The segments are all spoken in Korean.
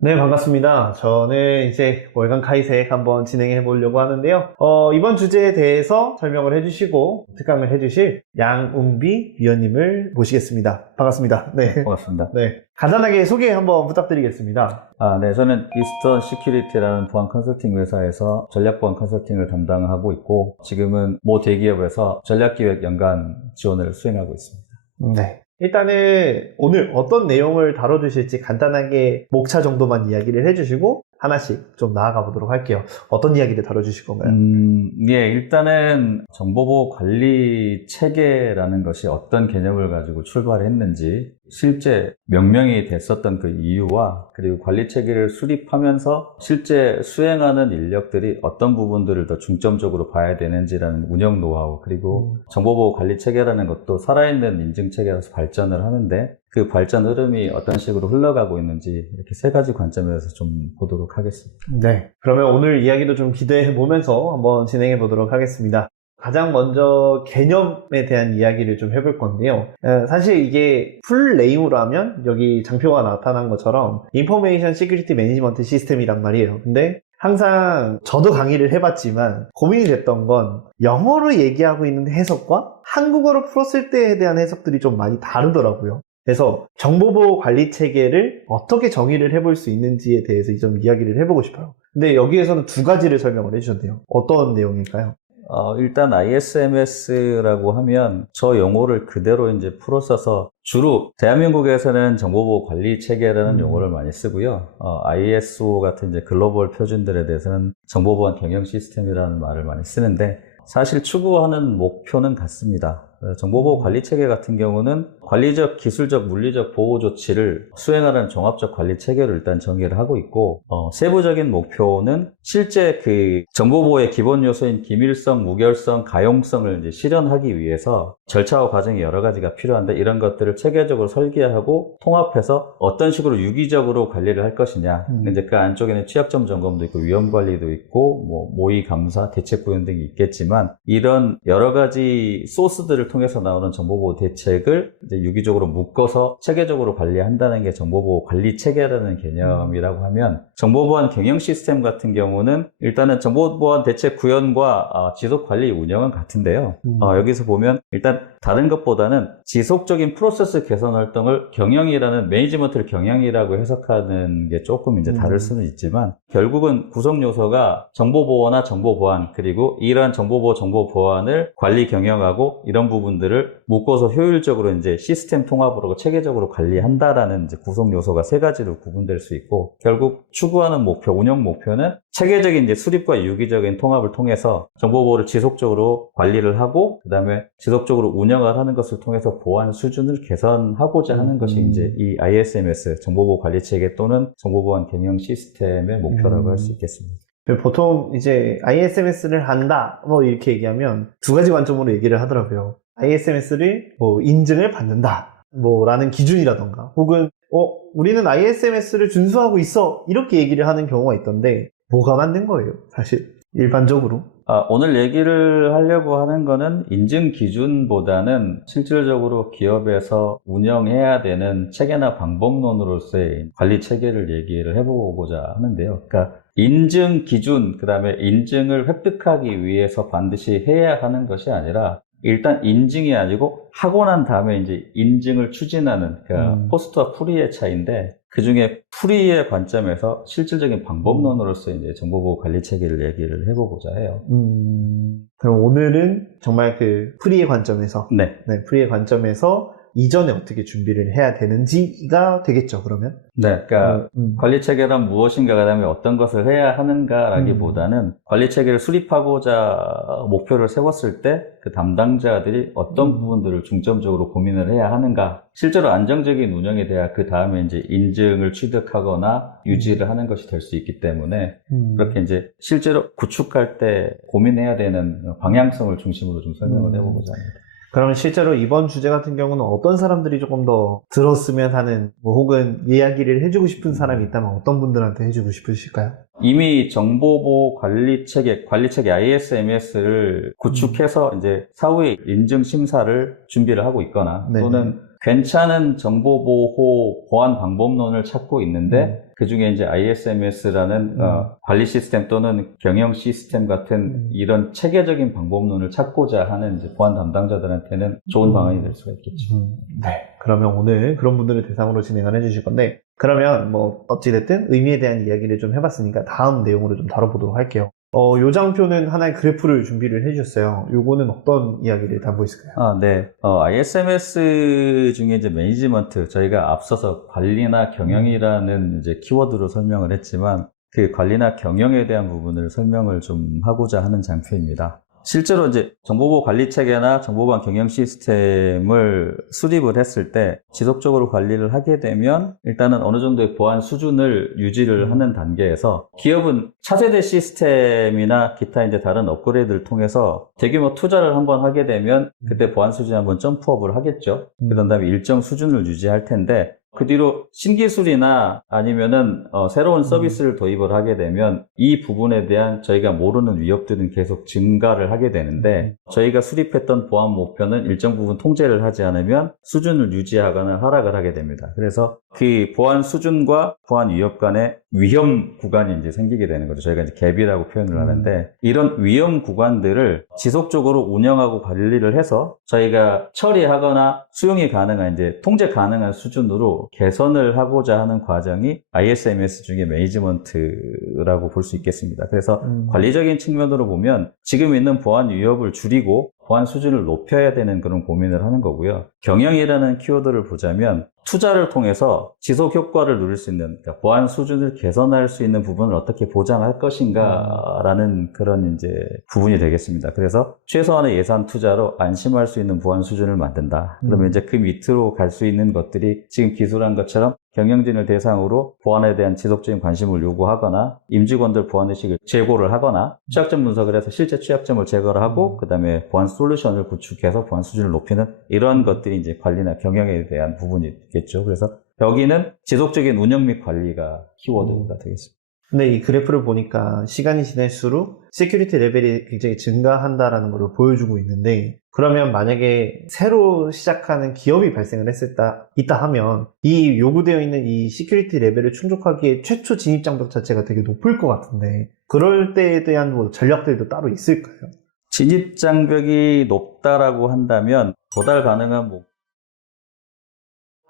네, 반갑습니다. 저는 이제 월간 카이색 한번 진행해 보려고 하는데요. 이번 주제에 대해서 설명을 해주시고 특강을 해주실 양웅비 위원님을 모시겠습니다. 반갑습니다. 네. 반갑습니다. 네. 간단하게 소개 한번 부탁드리겠습니다. 네, 저는 이스턴 시큐리티라는 보안 컨설팅 회사에서 전략 보안 컨설팅을 담당하고 있고, 지금은 모 대기업에서 전략기획 연간 지원을 수행하고 있습니다. 네. 일단은 오늘 어떤 내용을 다뤄주실지 간단하게 목차 정도만 이야기를 해주시고 하나씩 좀 나아가 보도록 할게요. 어떤 이야기를 다뤄주실 건가요? 일단은 정보보호 관리 체계라는 것이 어떤 개념을 가지고 출발했는지, 실제 명명이 됐었던 그 이유와, 그리고 관리 체계를 수립하면서 실제 수행하는 인력들이 어떤 부분들을 더 중점적으로 봐야 되는지라는 운영 노하우, 그리고 정보보호 관리 체계라는 것도 살아있는 인증 체계라서 발전을 하는데 그 발전 흐름이 어떤 식으로 흘러가고 있는지, 이렇게 세 가지 관점에서 좀 보도록 하겠습니다. 네. 그러면 오늘 이야기도 좀 기대해 보면서 한번 진행해 보도록 하겠습니다. 가장 먼저 개념에 대한 이야기를 좀 해볼 건데요. 사실 이게 풀 네임으로 하면 여기 장표가 나타난 것처럼 인포메이션 시큐리티 매니지먼트 시스템이란 말이에요. 근데 항상 저도 강의를 해봤지만 고민이 됐던 건 영어로 얘기하고 있는 해석과 한국어로 풀었을 때에 대한 해석들이 좀 많이 다르더라고요. 그래서 정보보호 관리 체계를 어떻게 정의를 해볼 수 있는지에 대해서 좀 이야기를 해보고 싶어요. 근데 여기에서는 두 가지를 설명을 해주셨네요. 어떤 내용일까요? 일단 ISMS라고 하면 저 용어를 그대로 이제 풀어 써서, 주로 대한민국에서는 정보보호 관리 체계라는 용어를 많이 쓰고요. ISO 같은 이제 글로벌 표준들에 대해서는 정보보안 경영 시스템이라는 말을 많이 쓰는데, 사실 추구하는 목표는 같습니다. 정보보호 관리 체계 같은 경우는 관리적, 기술적, 물리적 보호 조치를 수행하는 종합적 관리 체계를 일단 정의를 하고 있고, 세부적인 목표는 실제 그 정보보호의 기본 요소인 기밀성, 무결성, 가용성을 이제 실현하기 위해서 절차와 과정이 여러 가지가 필요한데, 이런 것들을 체계적으로 설계하고 통합해서 어떤 식으로 유기적으로 관리를 할 것이냐. 이제 그 안쪽에는 취약점 점검도 있고 위험 관리도 있고 뭐 모의 감사, 대책 구현 등이 있겠지만, 이런 여러 가지 소스들을 통해서 나오는 정보보호 대책을 이제 유기적으로 묶어서 체계적으로 관리한다는 게 정보보호 관리 체계라는 개념이라고 하면, 정보보안 경영 시스템 같은 경우는 일단은 정보보안 대책 구현과 지속 관리 운영은 같은데요. 여기서 보면 일단 다른 것보다는 지속적인 프로세스 개선 활동을 경영이라는, 매니지먼트를 경영이라고 해석하는 게 조금 이제 다를 수는 있지만, 결국은 구성 요소가 정보보호나 정보보안, 그리고 이러한 정보보호, 정보보안을 관리 경영하고 이런 부분들을 묶어서 효율적으로 이제 시스템 통합으로 체계적으로 관리한다라는 이제 구성 요소가 세 가지로 구분될 수 있고, 결국 추구하는 목표, 운영 목표는 체계적인 이제 수립과 유기적인 통합을 통해서 정보보호를 지속적으로 관리를 하고, 그 다음에 지속적으로 운영을 하는 것을 통해서 보안 수준을 개선하고자 하는 것이 이제 이 ISMS, 정보보호 관리 체계 또는 정보보안 경영 시스템의 목표라고 할 수 있겠습니다. 보통 이제 ISMS를 한다 뭐 이렇게 얘기하면 두 가지 관점으로 얘기를 하더라고요. ISMS를 뭐 인증을 받는다 뭐 라는 기준이라던가, 혹은 우리는 ISMS를 준수하고 있어 이렇게 얘기를 하는 경우가 있던데, 뭐가 맞는 거예요 사실 일반적으로? 오늘 얘기를 하려고 하는 거는 인증 기준보다는 실질적으로 기업에서 운영해야 되는 체계나 방법론으로서의 관리 체계를 얘기를 해보고자 하는데요. 그러니까 인증 기준, 그 다음에 인증을 획득하기 위해서 반드시 해야 하는 것이 아니라, 일단 인증이 아니고 하고 난 다음에 이제 인증을 추진하는, 그러니까 포스트와 프리의 차이인데, 그 중에 프리의 관점에서 실질적인 방법론으로서 이제 정보보호 관리 체계를 얘기를 해보고자 해요. 그럼 오늘은 정말 그 프리의 관점에서, 네. 프리의 관점에서 이전에 어떻게 준비를 해야 되는지가 되겠죠, 그러면? 네, 그러니까 관리 체계란 무엇인가, 그다음에 어떤 것을 해야 하는가라기보다는 관리 체계를 수립하고자 목표를 세웠을 때 그 담당자들이 어떤 부분들을 중점적으로 고민을 해야 하는가, 실제로 안정적인 운영에 대한 그 다음에 이제 인증을 취득하거나 유지를 하는 것이 될 수 있기 때문에, 그렇게 이제 실제로 구축할 때 고민해야 되는 방향성을 중심으로 좀 설명을 해보고자 합니다. 그러면 실제로 이번 주제 같은 경우는 어떤 사람들이 조금 더 들었으면 하는, 혹은 이야기를 해주고 싶은 사람이 있다면 어떤 분들한테 해주고 싶으실까요? 이미 정보보호 관리체계 ISMS를 구축해서 이제 사후에 인증 심사를 준비를 하고 있거나 네네. 또는 괜찮은 정보보호 보안 방법론을 찾고 있는데 그 중에 이제 ISMS라는 관리 시스템 또는 경영 시스템 같은 이런 체계적인 방법론을 찾고자 하는 이제 보안 담당자들한테는 좋은 방안이 될 수가 있겠죠. 네. 그러면 오늘 그런 분들을 대상으로 진행을 해주실 건데, 그러면 뭐 어찌됐든 의미에 대한 이야기를 좀 해봤으니까 다음 내용으로 좀 다뤄보도록 할게요. 요 장표는 하나의 그래프를 준비를 해주셨어요. 요거는 어떤 이야기를 담고 있을까요? 네. ISMS 중에 이제 매니지먼트, 저희가 앞서서 관리나 경영이라는 이제 키워드로 설명을 했지만, 그 관리나 경영에 대한 부분을 설명을 좀 하고자 하는 장표입니다. 실제로 이제 정보보호 관리 체계나 정보보안 경영 시스템을 수립을 했을 때 지속적으로 관리를 하게 되면 일단은 어느 정도의 보안 수준을 유지를 하는 단계에서 기업은 차세대 시스템이나 기타 이제 다른 업그레이드를 통해서 대규모 투자를 한번 하게 되면 그때 보안 수준이 한번 점프업을 하겠죠. 그런 다음에 일정 수준을 유지할 텐데 그 뒤로 신기술이나 아니면은 새로운 서비스를 도입을 하게 되면 이 부분에 대한 저희가 모르는 위협들은 계속 증가를 하게 되는데 저희가 수립했던 보안 목표는 일정 부분 통제를 하지 않으면 수준을 유지하거나 하락을 하게 됩니다. 그래서 그 보안 수준과 보안 위협 간의 위험 구간이 이제 생기게 되는 거죠. 저희가 이제 갭이라고 표현을 하는데 이런 위험 구간들을 지속적으로 운영하고 관리를 해서 저희가 처리하거나 수용이 가능한 이제 통제 가능한 수준으로 개선을 하고자 하는 과정이 ISMS 중에 매니지먼트라고 볼 수 있겠습니다. 그래서 관리적인 측면으로 보면 지금 있는 보안 위협을 줄이고 보안 수준을 높여야 되는 그런 고민을 하는 거고요. 경영이라는 키워드를 보자면 투자를 통해서 지속 효과를 누릴 수 있는, 그러니까 보안 수준을 개선할 수 있는 부분을 어떻게 보장할 것인가라는 그런 이제 부분이 되겠습니다. 그래서 최소한의 예산 투자로 안심할 수 있는 보안 수준을 만든다. 그러면 이제 그 밑으로 갈 수 있는 것들이 지금 기술한 것처럼 경영진을 대상으로 보안에 대한 지속적인 관심을 요구하거나 임직원들 보안의식을 제고를 하거나 취약점 분석을 해서 실제 취약점을 제거를 하고 그 다음에 보안 솔루션을 구축해서 보안 수준을 높이는 이러한 것들이 이제 관리나 경영에 대한 부분이겠죠. 그래서 여기는 지속적인 운영 및 관리가 키워드가 되겠습니다. 근데 이 그래프를 보니까 시간이 지날수록 시큐리티 레벨이 굉장히 증가한다라는 걸 보여주고 있는데, 그러면 만약에 새로 시작하는 기업이 발생을 있다 하면 이 요구되어 있는 이 시큐리티 레벨을 충족하기에 최초 진입 장벽 자체가 되게 높을 것 같은데, 그럴 때에 대한 뭐 전략들도 따로 있을까요? 진입 장벽이 높다라고 한다면 도달 가능한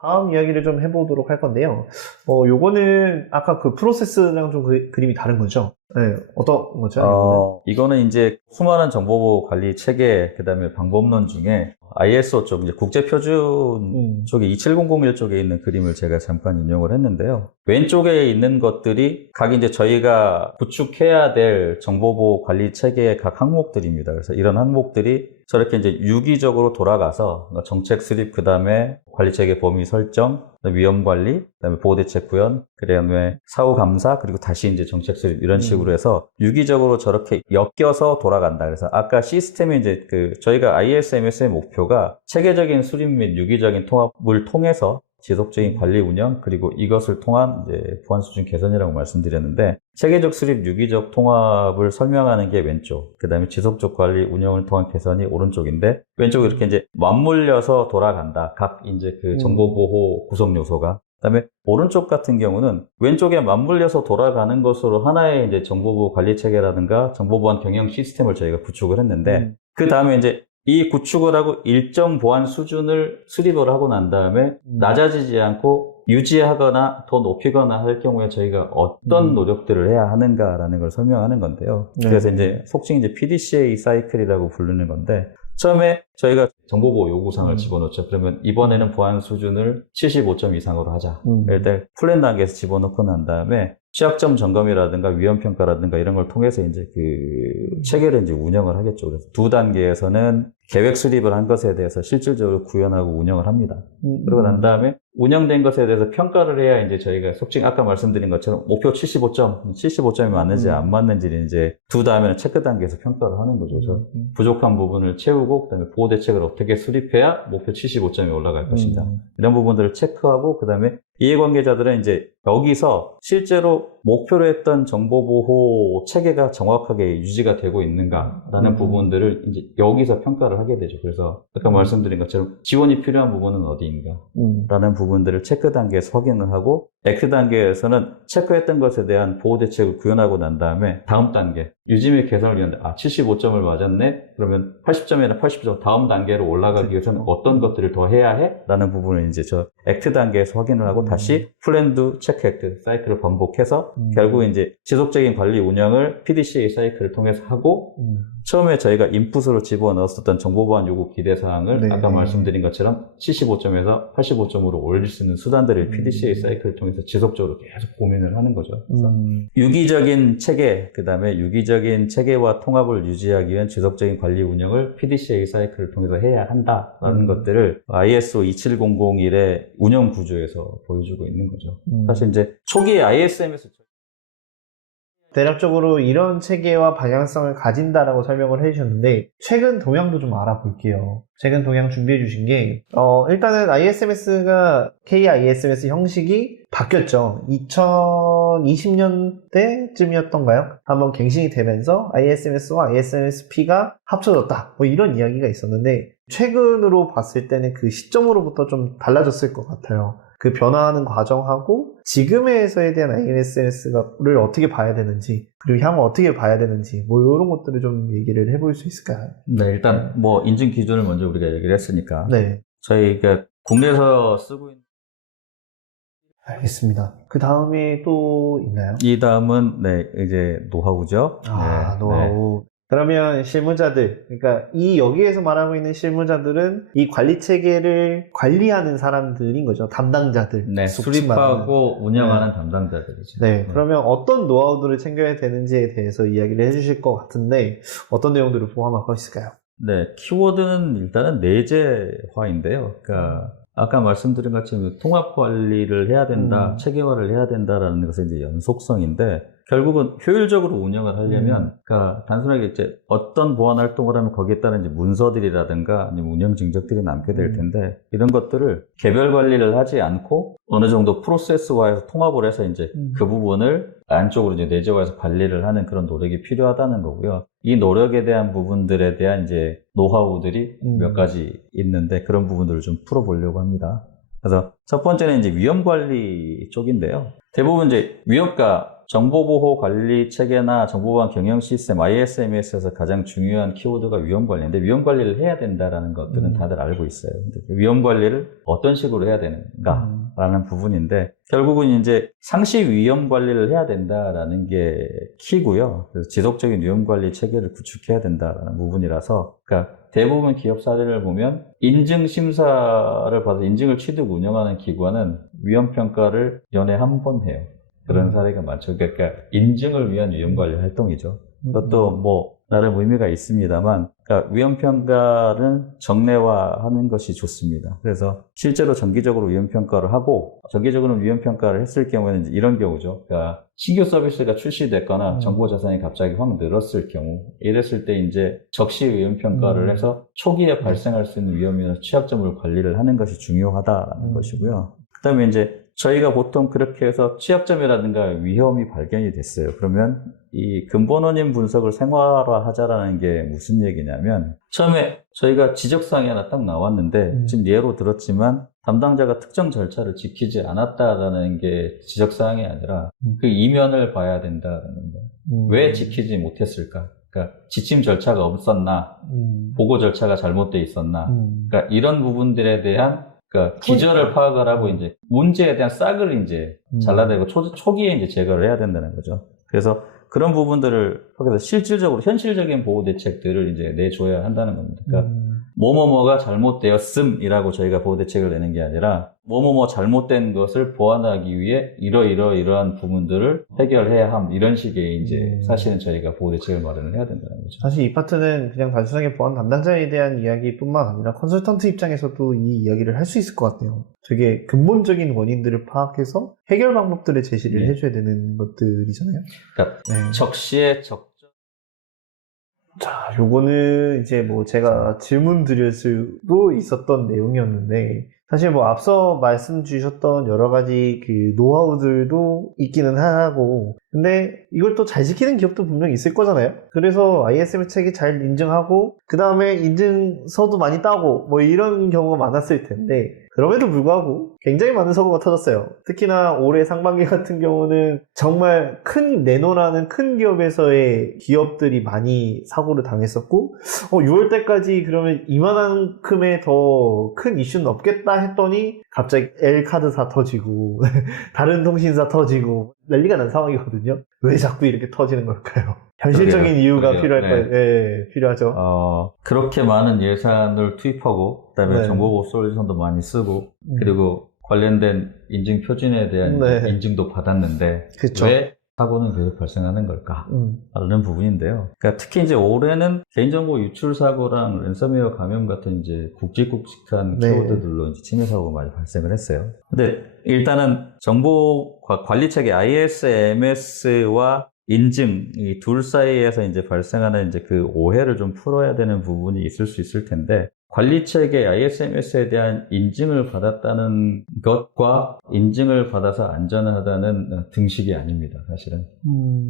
다음 이야기를 좀 해보도록 할 건데요. 요거는 아까 그 프로세스랑 좀 그림이 다른 거죠? 네, 어떤 거죠? 이거는 이제 수많은 정보보호 관리 체계, 그 다음에 방법론 중에 ISO 쪽, 이제 국제표준 쪽에 27001 쪽에 있는 그림을 제가 잠깐 인용을 했는데요. 왼쪽에 있는 것들이 각 이제 저희가 구축해야 될 정보보호 관리 체계의 각 항목들입니다. 그래서 이런 항목들이 저렇게 이제 유기적으로 돌아가서 정책 수립, 그 다음에 관리체계 범위 설정, 위험 관리, 그다음에 보호대책 구현, 그다음에 사후 감사, 그리고 다시 이제 정책 수립 이런 식으로 해서 유기적으로 저렇게 엮여서 돌아간다. 그래서 아까 시스템이 이제 저희가 ISMS의 목표가 체계적인 수립 및 유기적인 통합을 통해서 지속적인 관리 운영, 그리고 이것을 통한 이제 보안 수준 개선이라고 말씀드렸는데, 체계적 수립, 유기적 통합을 설명하는 게 왼쪽, 그 다음에 지속적 관리 운영을 통한 개선이 오른쪽인데, 왼쪽에 이렇게 이제 맞물려서 돌아간다. 각 이제 그 정보보호 구성 요소가. 그 다음에 오른쪽 같은 경우는 왼쪽에 맞물려서 돌아가는 것으로 하나의 이제 정보보호 관리 체계라든가 정보보안 경영 시스템을 저희가 구축을 했는데, 그 다음에 이제 이 구축을 하고 일정 보안 수준을 수립을 하고 난 다음에 낮아지지 않고 유지하거나 더 높이거나 할 경우에 저희가 어떤 노력들을 해야 하는가라는 걸 설명하는 건데요. 그래서 이제 속칭 이제 PDCA 사이클이라고 부르는 건데, 처음에 저희가 정보보호 요구사항을 집어넣죠. 그러면 이번에는 보안 수준을 75점 이상으로 하자. 일단 플랜 단계에서 집어넣고 난 다음에 취약점 점검이라든가 위험 평가라든가 이런 걸 통해서 이제 그 체계를 이제 운영을 하겠죠. 그래서 두 단계에서는 계획 수립을 한 것에 대해서 실질적으로 구현하고 운영을 합니다. 그러고 난 다음에 운영된 것에 대해서 평가를 해야 이제 저희가 속칭 아까 말씀드린 것처럼 목표 75점이 맞는지 안 맞는지를 이제 두 다음에는 체크 단계에서 평가를 하는 거죠. 그래서 부족한 부분을 채우고 그다음에 보호 대책을 어떻게 수립해야 목표 75점이 올라갈 것인가. 이런 부분들을 체크하고 그다음에 이해관계자들은 이제 여기서 실제로 목표로 했던 정보보호 체계가 정확하게 유지가 되고 있는가라는 부분들을 이제 여기서 평가를 하게 되죠. 그래서 아까 말씀드린 것처럼 지원이 필요한 부분은 어디인가라는 부분들을 체크 단계에서 확인을 하고, 액트 단계에서는 체크했던 것에 대한 보호 대책을 구현하고 난 다음에 다음 단계 유지 및 개선을 위한 75점을 맞았네? 그러면 80점이나 80점 다음 단계로 올라가기 위해서는 어떤 것들을 더 해야 해? 라는 부분을 이제 저 액트 단계에서 확인을 하고 다시 플랜드 체크 액트 사이클을 반복해서 결국 이제 지속적인 관리 운영을 PDCA 사이클을 통해서 하고, 처음에 저희가 인풋으로 집어넣었었던 정보보안 요구 기대사항을 네. 아까 말씀드린 것처럼 75점에서 85점으로 올릴 수 있는 수단들을 PDCA 사이클을 통해서 지속적으로 계속 고민을 하는 거죠. 그래서 유기적인 체계, 그 다음에 유기적인 체계와 통합을 유지하기 위한 지속적인 관리 운영을 PDCA 사이클을 통해서 해야 한다라는 것들을 ISO 27001의 운영 구조에서 보여주고 있는 거죠. 사실 이제 초기에 ISMS 대략적으로 이런 체계와 방향성을 가진다라고 설명을 해주셨는데, 최근 동향도 좀 알아볼게요. 최근 동향 준비해 주신 게, 일단은 ISMS가 KISMS 형식이 바뀌었죠. 2020년대쯤이었던가요? 한번 갱신이 되면서 ISMS와 ISMSP가 합쳐졌다. 뭐 이런 이야기가 있었는데, 최근으로 봤을 때는 그 시점으로부터 좀 달라졌을 것 같아요. 그 변화하는 과정하고 지금에서에 대한 ISMS를 어떻게 봐야 되는지, 그리고 향후 어떻게 봐야 되는지, 뭐 이런 것들을 좀 얘기를 해볼 수 있을까요? 네, 일단 뭐 인증 기준을 먼저 우리가 얘기를 했으니까 네, 저희가 국내에서 쓰고 있는 알겠습니다. 그 다음에 또 있나요? 이 다음은 네, 이제 노하우죠. 아, 네, 노하우. 그러면 실무자들, 그러니까 이 여기에서 말하고 있는 실무자들은 이 관리 체계를 관리하는 사람들인 거죠. 담당자들. 네, 속칭 말하는. 수립하고 운영하는 담당자들이죠. 네, 그러면 어떤 노하우들을 챙겨야 되는지에 대해서 이야기를 해주실 것 같은데, 어떤 내용들을 포함하고 있을까요? 네, 키워드는 일단은 내재화인데요. 그러니까 아까 말씀드린 것처럼 통합 관리를 해야 된다, 체계화를 해야 된다라는 것은 이제 연속성인데, 결국은 효율적으로 운영을 하려면, 그러니까 단순하게 이제 어떤 보안 활동을 하면 거기에 따른 이제 문서들이라든가 아니면 운영 징적들이 남게 될 텐데, 이런 것들을 개별 관리를 하지 않고 어느 정도 프로세스화해서 통합을 해서 이제 그 부분을 안쪽으로 이제 내재화해서 관리를 하는 그런 노력이 필요하다는 거고요. 이 노력에 대한 부분들에 대한 이제 노하우들이 몇 가지 있는데, 그런 부분들을 좀 풀어보려고 합니다. 그래서 첫 번째는 이제 위험 관리 쪽인데요. 대부분 이제 위협과 정보보호 관리 체계나 정보보안 경영 시스템 ISMS에서 가장 중요한 키워드가 위험 관리인데, 위험 관리를 해야 된다라는 것들은 다들 알고 있어요. 근데 위험 관리를 어떤 식으로 해야 되는가라는 부분인데, 결국은 이제 상시 위험 관리를 해야 된다라는 게 키고요. 그래서 지속적인 위험 관리 체계를 구축해야 된다라는 부분이라서, 그러니까 대부분 기업 사례를 보면 인증 심사를 받아 인증을 취득 운영하는 기관은 위험 평가를 연에 한 번 해요. 그런 사례가 많죠. 그러니까 인증을 위한 위험 관리 활동이죠. 그것도 뭐 나름 의미가 있습니다만, 그러니까 위험 평가는 정례화하는 것이 좋습니다. 그래서 실제로 정기적으로 위험 평가를 하고, 정기적으로 위험 평가를 했을 경우에는 이제 이런 경우죠. 그러니까 신규 서비스가 출시됐거나 정보 자산이 갑자기 확 늘었을 경우, 이랬을 때 이제 적시 위험 평가를 해서 초기에 발생할 수 있는 위험이나 취약점을 관리를 하는 것이 중요하다라는 것이고요. 그다음에 이제 저희가 보통 그렇게 해서 취약점이라든가 위험이 발견이 됐어요. 그러면 이 근본 원인 분석을 생활화하자라는 게 무슨 얘기냐면, 처음에 저희가 지적사항이 하나 딱 나왔는데, 지금 예로 들었지만 담당자가 특정 절차를 지키지 않았다라는 게 지적사항이 아니라 그 이면을 봐야 된다는 거예요. 왜 지키지 못했을까? 그러니까 지침 절차가 없었나? 보고 절차가 잘못돼 있었나? 그러니까 이런 부분들에 대한 그러니까 기저를 파악을 하고 이제 문제에 대한 싹을 이제 잘라내고 초기에 이제 제거를 해야 된다는 거죠. 그래서 그런 부분들을 거기서 실질적으로 현실적인 보호 대책들을 이제 내줘야 한다는 겁니다. 그러니까 뭐뭐뭐가 잘못되었음이라고 저희가 보호 대책을 내는 게 아니라, 뭐뭐뭐 잘못된 것을 보완하기 위해 이러한 부분들을 해결해야 함, 이런 식의 이제 사실은 저희가 보호 대책을 마련을 해야 된다는 거죠. 사실 이 파트는 그냥 단순하게 보안 담당자에 대한 이야기뿐만 아니라 컨설턴트 입장에서도 이 이야기를 할 수 있을 것 같아요. 되게 근본적인 원인들을 파악해서 해결 방법들을 제시를 해줘야 되는 것들이잖아요. 그러니까 적시에 자, 요거는 이제 뭐 제가 질문 드릴 수도 있었던 내용이었는데, 사실 뭐 앞서 말씀 주셨던 여러 가지 그 노하우들도 있기는 하고, 근데 이걸 또 잘 지키는 기업도 분명 있을 거잖아요. 그래서 ISMS 체계 잘 인증하고 그 다음에 인증서도 많이 따고 뭐 이런 경우가 많았을 텐데, 그럼에도 불구하고 굉장히 많은 사고가 터졌어요. 특히나 올해 상반기 같은 경우는 정말 큰 네노라는 큰 기업에서의 기업들이 많이 사고를 당했었고, 6월 때까지 그러면 이만큼의 더 큰 이슈는 없겠다 했더니 갑자기 L카드사 터지고 다른 통신사 터지고 난리가 난 상황이거든요. 왜 자꾸 이렇게 터지는 걸까요? 현실적인 그러게요. 이유가 그러게요. 필요할 네. 거예요. 네, 필요하죠. 그렇게 많은 예산을 투입하고, 그다음에 네. 정보보호 솔루션도 많이 쓰고, 그리고 관련된 인증 표준에 대한 네. 인증도 받았는데, 그쵸. 왜 사고는 계속 발생하는 걸까? 음. 라는 부분인데요. 그러니까 특히 이제 올해는 개인정보 유출 사고랑 랜섬웨어 감염 같은 이제 굵직굵직한 네. 키워드들로 이제 침해 사고가 많이 발생을 했어요. 근데 일단은 정보 관리 체계 ISMS와 인증 이 둘 사이에서 이제 발생하는 이제 그 오해를 좀 풀어야 되는 부분이 있을 수 있을 텐데, 관리 체계 ISMS에 대한 인증을 받았다는 것과 인증을 받아서 안전하다는 등식이 아닙니다, 사실은.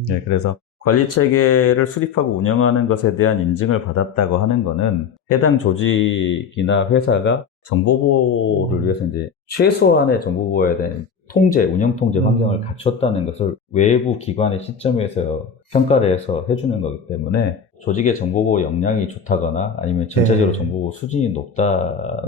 네, 그래서 관리 체계를 수립하고 운영하는 것에 대한 인증을 받았다고 하는 거는 해당 조직이나 회사가 정보보호를 위해서 이제 최소한의 정보보호에 대한 통제, 운영 통제 환경을 갖췄다는 것을 외부 기관의 시점에서 평가를 해서 해주는 거기 때문에, 조직의 정보보호 역량이 좋다거나 아니면 전체적으로 네. 정보보호 수준이 높다,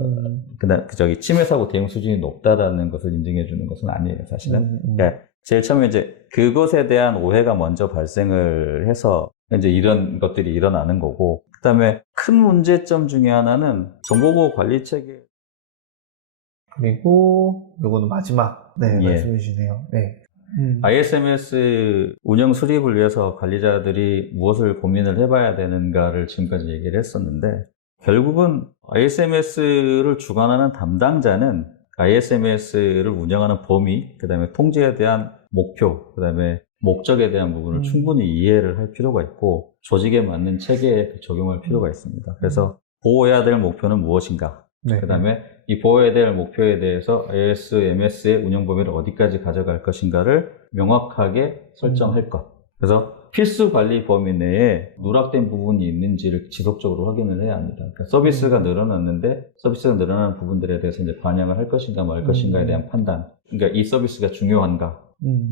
침해 사고 대응 수준이 높다라는 것을 인증해 주는 것은 아니에요, 사실은. 그러니까 제일 처음에 이제 그것에 대한 오해가 먼저 발생을 해서 이제 이런 것들이 일어나는 거고, 그 다음에 큰 문제점 중에 하나는 정보보호 관리 체계. 그리고 요거는 마지막 예. 말씀해 주시네요. 네. ISMS 운영 수립을 위해서 관리자들이 무엇을 고민을 해봐야 되는가를 지금까지 얘기를 했었는데, 결국은 ISMS를 주관하는 담당자는 ISMS를 운영하는 범위, 그 다음에 통제에 대한 목표, 그 다음에 목적에 대한 부분을 충분히 이해를 할 필요가 있고, 조직에 맞는 체계에 적용할 필요가 있습니다. 그래서 보호해야 될 목표는 무엇인가? 네. 그 다음에 이 보호해야 될 목표에 대해서 ISMS의 운영 범위를 어디까지 가져갈 것인가를 명확하게 설정할 것. 그래서 필수 관리 범위 내에 누락된 부분이 있는지를 지속적으로 확인을 해야 합니다. 그러니까 서비스가 늘어났는데 서비스가 늘어나는 부분들에 대해서 이제 반영을 할 것인가 말 것인가에 대한 판단. 그러니까 이 서비스가 중요한가?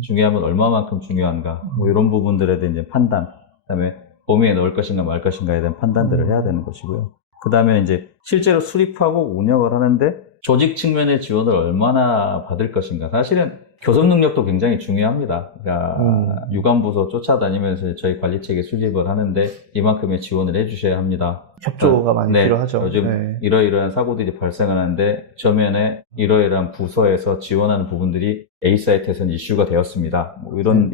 중요하면 얼마만큼 중요한가? 뭐 이런 부분들에 대한 이제 판단. 그다음에 범위에 넣을 것인가 말 것인가에 대한 판단들을 해야 되는 것이고요. 그 다음에 이제 실제로 수립하고 운영을 하는데 조직 측면의 지원을 얼마나 받을 것인가. 사실은 교섭 능력도 굉장히 중요합니다. 그러니까 유관부서 쫓아다니면서 저희 관리체계 수립을 하는데 이만큼의 지원을 해주셔야 합니다. 협조가 많이 네, 필요하죠. 요즘 네. 이러이러한 사고들이 발생하는데 저면에 이러이러한 부서에서 지원하는 부분들이 A 사이트에서는 이슈가 되었습니다. 뭐 이런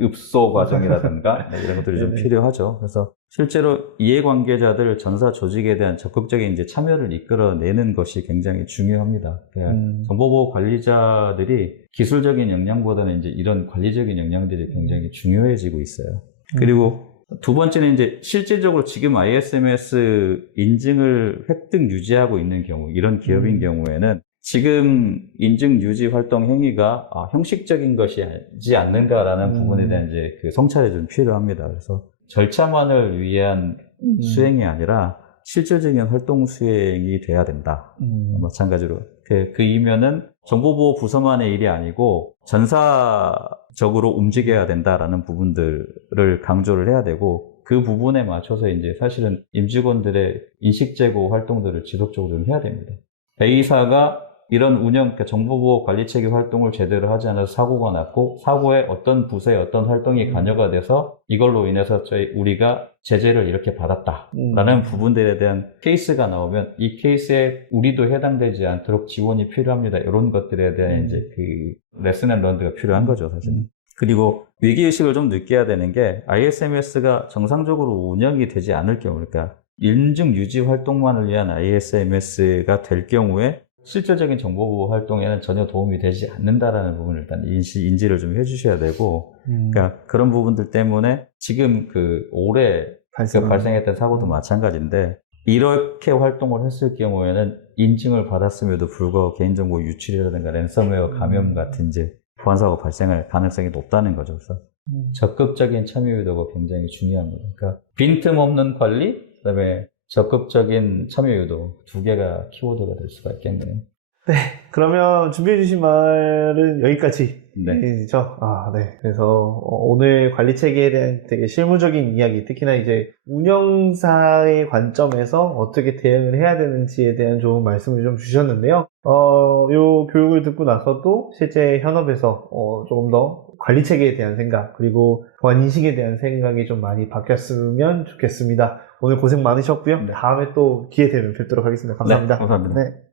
읍소 과정이라든가 이런 것들이 좀 필요하죠. 그래서 실제로 이해관계자들 전사 조직에 대한 적극적인 이제 참여를 이끌어내는 것이 굉장히 중요합니다. 정보보호 관리자들이 기술적인 역량보다는 이제 이런 관리적인 역량들이 굉장히 중요해지고 있어요. 그리고 두 번째는 이제 실질적으로 지금 ISMS 인증을 획득 유지하고 있는 경우, 이런 기업인 경우에는 지금 인증 유지 활동 행위가 형식적인 것이지 않는가라는 부분에 대한 이제 그 성찰이 좀 필요합니다. 그래서 절차만을 위한 수행이 아니라 실질적인 활동 수행이 돼야 된다. 마찬가지로 그 이면은 정보보호 부서만의 일이 아니고 전사적으로 움직여야 된다라는 부분들을 강조를 해야 되고, 그 부분에 맞춰서 이제 사실은 임직원들의 인식 제고 활동들을 지속적으로 좀 해야 됩니다. A사가 이런 운영, 그러니까 정보보호 관리체계 활동을 제대로 하지 않아서 사고가 났고, 사고에 어떤 부서에 어떤 활동이 관여가 돼서 이걸로 인해서 우리가 제재를 이렇게 받았다라는 부분들에 대한 케이스가 나오면 이 케이스에 우리도 해당되지 않도록 지원이 필요합니다. 이런 것들에 대한 이제 그 레슨 앤 런드가 필요한 거죠, 사실. 그리고 위기의식을 좀 느껴야 되는 게, ISMS가 정상적으로 운영이 되지 않을 경우, 그러니까 인증 유지 활동만을 위한 ISMS가 될 경우에 실질적인 정보보호 활동에는 전혀 도움이 되지 않는다라는 부분을 일단 인지를 좀 해주셔야 되고, 그러니까 그런 부분들 때문에 지금 그 올해 발생했던 사고도 마찬가지인데, 이렇게 활동을 했을 경우에는 인증을 받았음에도 불구하고 개인정보 유출이라든가 랜섬웨어 감염 같은 이제 보안사고가 발생할 가능성이 높다는 거죠. 그래서 적극적인 참여 유도가 굉장히 중요합니다. 그러니까 빈틈없는 관리, 그다음에 적극적인 참여 유도 두 개가 키워드가 될 수가 있겠네요. 네, 그러면 준비해주신 말은 여기까지죠. 네. 네. 그래서 오늘 관리 체계에 대한 되게 실무적인 이야기, 특히나 이제 운영사의 관점에서 어떻게 대응을 해야 되는지에 대한 좋은 말씀을 좀 주셨는데요. 요 교육을 듣고 나서도 실제 현업에서 조금 더 관리 체계에 대한 생각, 그리고 보안 인식에 대한 생각이 좀 많이 바뀌었으면 좋겠습니다. 오늘 고생 많으셨고요. 다음에 또 기회 되면 뵙도록 하겠습니다. 감사합니다. 네, 감사합니다. 네.